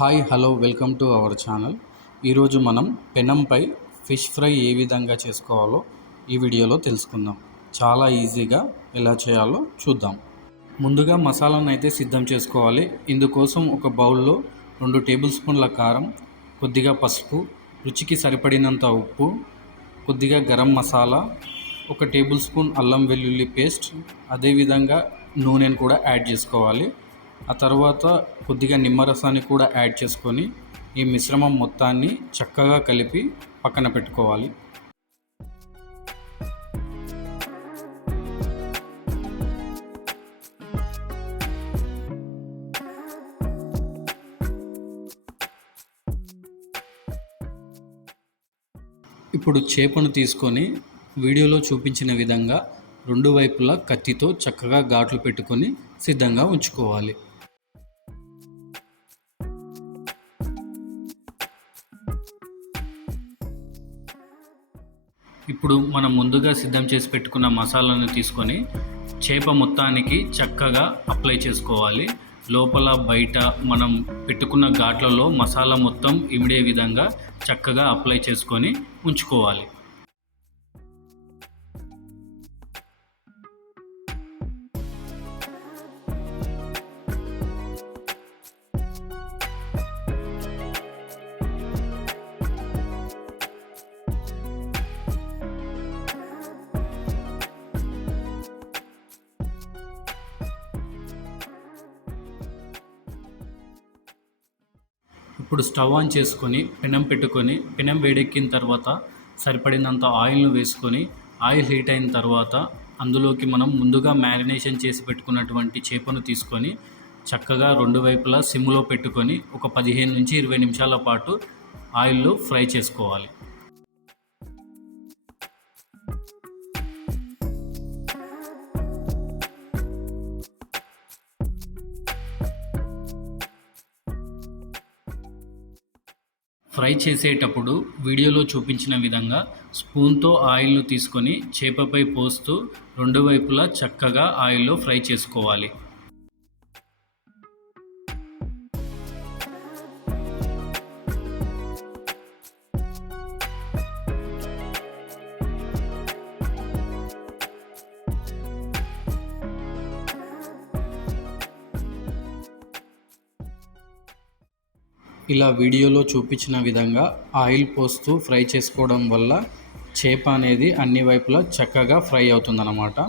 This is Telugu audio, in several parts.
Hi hello welcome to our channel. ఈరోజు మనం పెనంపై ఫిష్ ఫ్రై ఏ విధంగా చేసుకోవాలో ఈ వీడియోలో తెలుసుకుందాం. చాలా ఈజీగా ఎలా చేయాలో చూద్దాం. ముందుగా మసాలాను అయితే సిద్ధం చేసుకోవాలి. ఇందుకోసం ఒక బౌల్లో 2 టేబుల్ స్పూన్ల కారం, కొద్దిగా పసుపు, రుచికి సరిపడినంత ఉప్పు, కొద్దిగా గరం మసాలా, 1 టేబుల్ స్పూన్ అల్లం వెల్లుల్లి పేస్ట్, అదేవిధంగా నూనెను కూడా యాడ్ చేసుకోవాలి. ఆ తర్వాత కొద్దిగా నిమ్మరసాన్ని కూడా యాడ్ చేసుకొని ఈ మిశ్రమం మొత్తాన్ని చక్కగా కలిపి పక్కన పెట్టుకోవాలి. ఇప్పుడు చేపను తీసుకొని వీడియోలో చూపించిన విధంగా 2 వైపులా కత్తితో చక్కగా ఘాట్లు పెట్టుకొని సిద్ధంగా ఉంచుకోవాలి. ఇప్పుడు మనం ముందుగా సిద్ధం చేసి పెట్టుకున్న మసాలాను తీసుకొని చేప మొత్తానికి చక్కగా అప్లై చేసుకోవాలి. లోపల బయట మనం పెట్టుకున్న ఘాట్లలో మసాలా మొత్తం ఇమిడే విధంగా చక్కగా అప్లై చేసుకొని ఉంచుకోవాలి. ఇప్పుడు స్టవ్ ఆన్ చేసుకొని పెనం పెట్టుకొని పెనం వేడెక్కిన తర్వాత సరిపడినంత ఆయిల్ను వేసుకొని ఆయిల్ హీట్ అయిన తర్వాత అందులోకి మనం ముందుగా మ్యారినేషన్ చేసి పెట్టుకున్నటువంటి చేపను తీసుకొని చక్కగా 2 వైపులా సిమ్లో పెట్టుకొని ఒక 15 నుంచి 20 నిమిషాల పాటు ఆయిల్లో ఫ్రై చేసుకోవాలి. ఫ్రై చేసేటప్పుడు వీడియోలో చూపించిన విధంగా స్పూన్తో ఆయిల్ను తీసుకొని చేపపై పోస్తూ 2 వైపులా చక్కగా ఆయిల్లో ఫ్రై చేసుకోవాలి. ఇలా వీడియోలో చూపించిన విధంగా ఆయిల్ పోస్తూ ఫ్రై చేసుకోవడం వల్ల చేప అనేది అన్ని వైపులా చక్కగా ఫ్రై అవుతుందన్నమాట.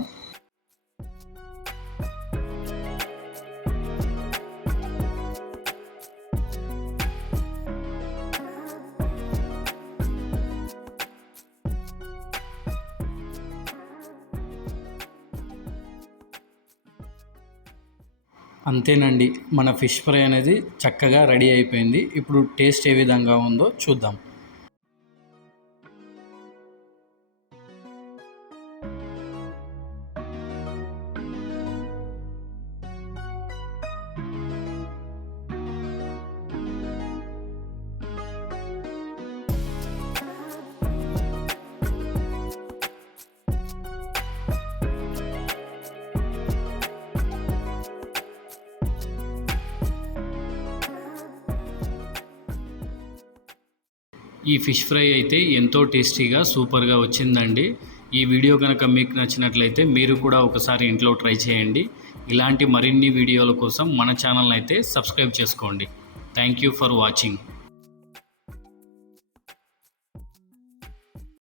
అంతేనండి, మన ఫిష్ ఫ్రై అనేది చక్కగా రెడీ అయిపోయింది. ఇప్పుడు టేస్ట్ ఏ విధంగా ఉందో చూద్దాం. ఈ ఫిష్ ఫ్రై అయితే ఎంతో టేస్టీగా సూపర్గా వచ్చిందండి. ఈ వీడియో కనుక మీకు నచ్చినట్లయితే మీరు కూడా ఒకసారి ఇంట్లో ట్రై చేయండి. ఇలాంటి మరిన్ని వీడియోల కోసం మన ఛానల్ని అయితే సబ్స్క్రైబ్ చేసుకోండి. Thank you for watching.